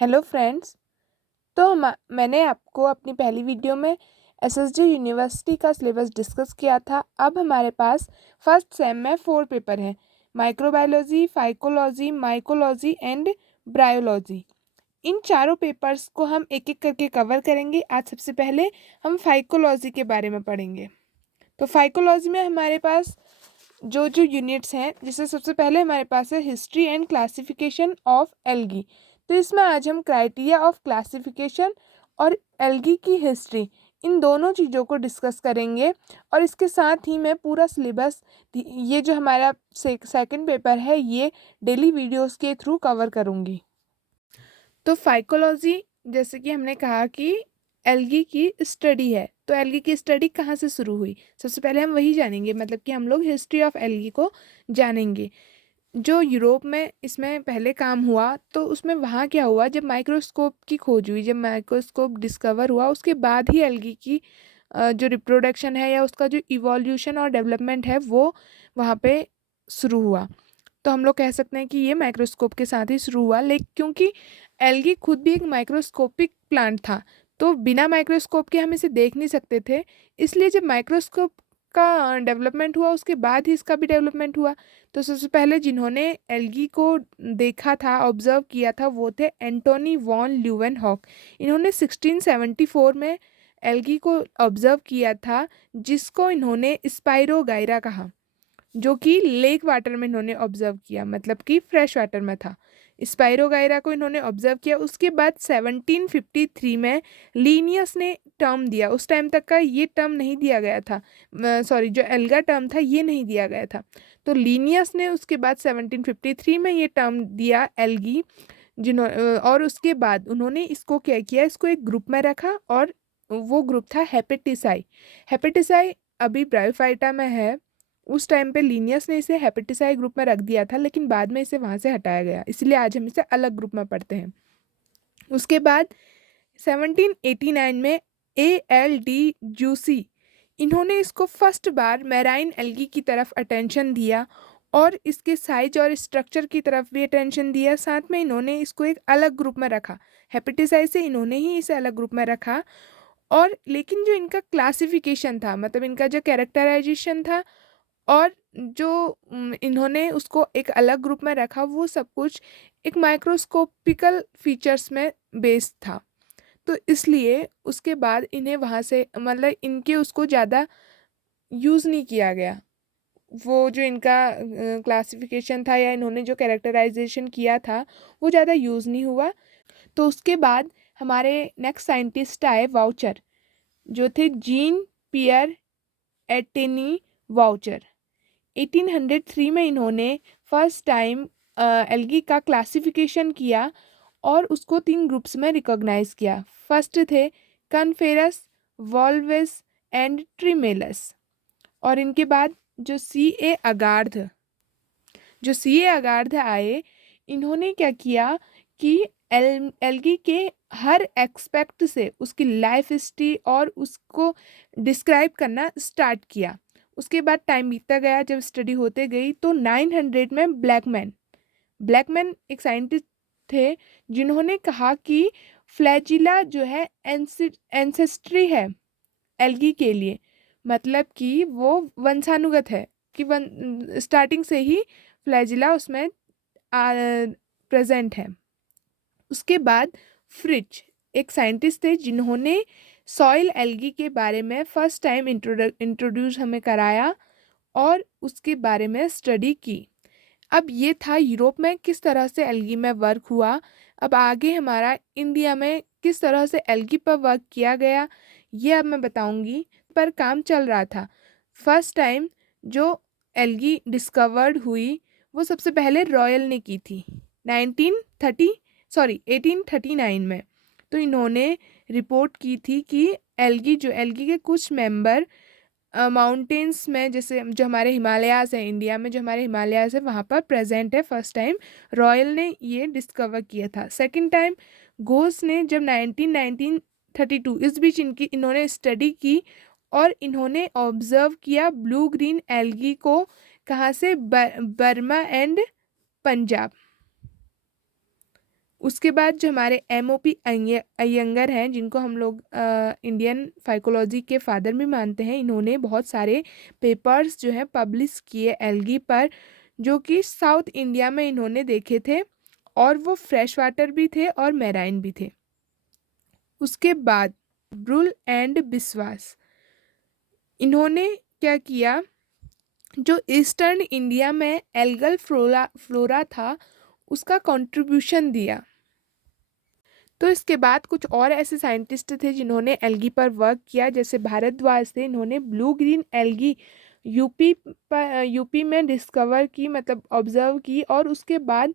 Hello friends. तो मैंने आपको अपनी पहली वीडियो में एसएसडी यूनिवर्सिटी का सिलेबस डिस्कस किया था। अब हमारे पास फर्स्ट सेम में 4 पेपर हैं, microbiology, phycology, mycology and bryology. इन चारों पेपर्स को हम एक एक करके कवर करेंगे। आज सबसे पहले हम फाइकोलॉजी के बारे में पढ़ेंगे। तो फाइकोलॉजी में हमारे पास जो जो यूनिट्स हैं, जिससे सबसे पहले हमारे पास है history and classification of algae. तो इसमें आज हम क्राइटेरिया ऑफ क्लासिफिकेशन और एल्गी की हिस्ट्री, इन दोनों चीज़ों को डिस्कस करेंगे। और इसके साथ ही मैं पूरा सिलेबस, ये जो हमारा सेकंड पेपर है, ये डेली वीडियोस के थ्रू कवर करूँगी। तो फाइकोलॉजी, जैसे कि हमने कहा कि एल्गी की स्टडी है, तो एल्गी की स्टडी कहाँ से शुरू हुई, सबसे पहले हम वही जानेंगे। मतलब कि हम लोग हिस्ट्री ऑफ एल्गी को जानेंगे। जो यूरोप में इसमें पहले काम हुआ, तो उसमें वहाँ क्या हुआ, जब माइक्रोस्कोप की खोज हुई, जब माइक्रोस्कोप डिस्कवर हुआ, उसके बाद ही एल्गी की जो रिप्रोडक्शन है या उसका जो इवोल्यूशन और डेवलपमेंट है, वो वहाँ पे शुरू हुआ। तो हम लोग कह सकते हैं कि ये माइक्रोस्कोप के साथ ही शुरू हुआ। लेकिन क्योंकि एल्गी खुद भी एक माइक्रोस्कोपिक प्लांट था, तो बिना माइक्रोस्कोप के हम इसे देख नहीं सकते थे। इसलिए जब माइक्रोस्कोप का डेवलपमेंट हुआ, उसके बाद ही इसका भी डेवलपमेंट हुआ। तो सबसे पहले जिन्होंने एल्गी को देखा था, ऑब्जर्व किया था, वो थे एंटोनी वॉन ल्यूवेनहॉक। इन्होंने 1674 में एल्गी को ऑब्जर्व किया था, जिसको इन्होंने स्पाइरोगाइरा कहा, जो कि लेक वाटर में इन्होंने ऑब्जर्व किया, मतलब कि फ्रेश वाटर में था। स्पाइरोगाइरा को इन्होंने ऑब्जर्व किया। उसके बाद 1753 में लीनियस ने टर्म दिया। उस टाइम तक का ये टर्म नहीं दिया गया था, सॉरी, जो एल्गा टर्म था ये नहीं दिया गया था। तो लीनियस ने उसके बाद 1753 में ये टर्म दिया एल्गी, और उसके बाद उन्होंने इसको क्या किया, इसको एक ग्रुप में रखा, और वो ग्रुप था हेपेटिसाई। हेपेटिसाई अभी ब्रायोफाइटा में है। उस टाइम पे लीनियस ने इसे हेपेटिसाई ग्रुप में रख दिया था, लेकिन बाद में इसे वहाँ से हटाया गया, इसलिए आज हम इसे अलग ग्रुप में पढ़ते हैं। उसके बाद 1789 में A.L.D. जूसी, इन्होंने इसको फर्स्ट बार मैराइन एल्गी की तरफ अटेंशन दिया, और इसके साइज और स्ट्रक्चर की तरफ भी अटेंशन दिया। साथ में इन्होंने इसको एक अलग ग्रुप में रखा, हेपेटिसाई से इन्होंने ही इसे अलग ग्रुप में रखा। और लेकिन जो इनका क्लासिफिकेशन था, मतलब इनका जो कैरेक्टराइजेशन था, और जो इन्होंने उसको एक अलग ग्रुप में रखा, वो सब कुछ एक माइक्रोस्कोपिकल फीचर्स में बेस्ड था। तो इसलिए उसके बाद इन्हें वहाँ से, मतलब इनके उसको ज़्यादा यूज़ नहीं किया गया। वो जो इनका क्लासिफिकेशन था या इन्होंने जो कैरेक्टराइजेशन किया था, वो ज़्यादा यूज़ नहीं हुआ। तो उसके बाद हमारे नेक्स्ट साइंटिस्ट आए वाउचर, जो थे जीन पियर एटेनी वाउचर। 1803 में इन्होंने फर्स्ट टाइम एल्गी का क्लासिफिकेशन किया, और उसको 3 ग्रुप्स में रिकॉग्नाइज किया। फर्स्ट थे कनफेरस, वॉल्वेस एंड ट्रिमेलस। और इनके बाद जो सी ए अगार्ध आए, इन्होंने क्या किया कि एल्गी के हर एक्सपेक्ट से उसकी लाइफ हिस्ट्री और उसको डिस्क्राइब करना स्टार्ट किया। उसके बाद टाइम बीतता गया, जब स्टडी होते गई, तो 900 में ब्लैकमैन एक साइंटिस्ट थे, जिन्होंने कहा कि फ्लैजिला जो है एंसेस्ट्री है एल्गी के लिए, मतलब कि वो वंशानुगत है, कि स्टार्टिंग से ही फ्लैजिला उसमें प्रेजेंट है। उसके बाद फ्रिच एक साइंटिस्ट थे, जिन्होंने सॉइल एल्गी के बारे में फर्स्ट टाइम इंट्रोड्यूस हमें कराया, और उसके बारे में स्टडी की। अब ये था यूरोप में किस तरह से एल्गी में वर्क हुआ। अब आगे हमारा इंडिया में किस तरह से एल्गी पर वर्क किया गया, ये अब मैं बताऊंगी। पर काम चल रहा था। फर्स्ट टाइम जो एल्गी डिस्कवर्ड हुई, वो सबसे पहले रॉयल ने की थी 1839 में। तो इन्होंने रिपोर्ट की थी कि एल्गी के कुछ मेंबर माउंटेन्स में, जैसे जो हमारे हिमालयाज़ हैं, इंडिया में जो हमारे हिमालयाज़ है, वहाँ पर प्रेजेंट है। फर्स्ट टाइम रॉयल ने ये डिस्कवर किया था। सेकंड टाइम घोष ने, जब 1932, इस बीच इन्होंने स्टडी की, और इन्होंने ऑब्जर्व किया ब्लू ग्रीन एल्गी को। कहाँ से? Burma and Punjab. उसके बाद जो हमारे MOP अयंगर हैं, जिनको हम लोग इंडियन फाइकोलॉजी के फादर भी मानते हैं, इन्होंने बहुत सारे पेपर्स जो हैं पब्लिश किए एल्गी पर, जो कि साउथ इंडिया में इन्होंने देखे थे, और वो फ्रेश वाटर भी थे और मैराइन भी थे। उसके बाद ब्रुल एंड बिस्वास, इन्होंने क्या किया, जो ईस्टर्न इंडिया में एल्गल फ्लोरा था उसका कंट्रीब्यूशन दिया। तो इसके बाद कुछ और ऐसे साइंटिस्ट थे जिन्होंने एल्गी पर वर्क किया, जैसे भारद्वाज थे, इन्होंने ब्लू ग्रीन एल्गी यूपी में डिस्कवर की, मतलब ऑब्जर्व की, और उसके बाद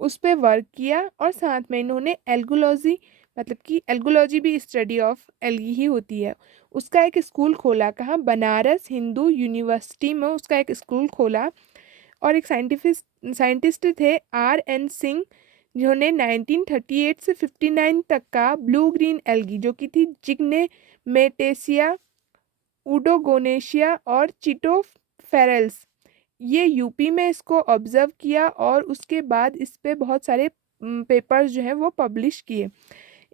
उस पर वर्क किया, और साथ में इन्होंने एल्गोलॉजी, मतलब कि एल्गोलॉजी भी स्टडी ऑफ एल्गी ही होती है, उसका एक स्कूल खोला। कहाँ? बनारस हिंदू यूनिवर्सिटी में उसका एक स्कूल खोला। और एक साइंटिस्ट थे RN सिंह, जिन्होंने 1938 से 59 तक का ब्लू ग्रीन एल्गी, जो कि थी जिग्नेमेटेसिया, उडोगोनेशिया और चिटोफेरल्स, ये यूपी में इसको ऑब्जर्व किया, और उसके बाद इस पे बहुत सारे पेपर्स जो हैं वो पब्लिश किए।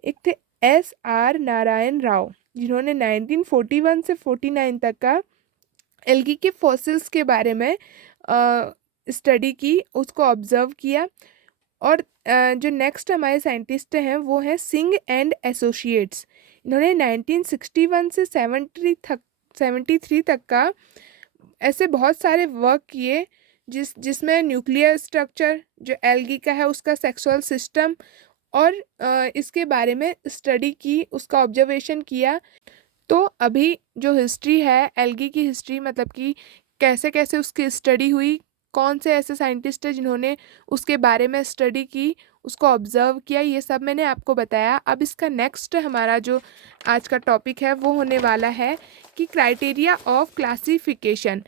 एक थे SR नारायण राव, जिन्होंने 1941 से 49 तक का एल्गी के फॉसिल्स के बारे में स्टडी की, उसको ऑब्जर्व किया। और जो नेक्स्ट हमारे साइंटिस्ट हैं वो हैं सिंह एंड एसोसिएट्स, इन्होंने 1961 से 73 तक का ऐसे बहुत सारे वर्क किए, जिसमें न्यूक्लियर स्ट्रक्चर जो एल्गी का है, उसका सेक्सुअल सिस्टम, और इसके बारे में स्टडी की, उसका ऑब्जर्वेशन किया। तो अभी जो हिस्ट्री है एल्गी की हिस्ट्री, मतलब कि कैसे कैसे उसकी स्टडी हुई, कौन से ऐसे साइंटिस्ट हैं जिन्होंने उसके बारे में स्टडी की, उसको ऑब्जर्व किया, ये सब मैंने आपको बताया। अब इसका नेक्स्ट हमारा जो आज का टॉपिक है वो होने वाला है कि क्राइटेरिया ऑफ क्लासिफिकेशन।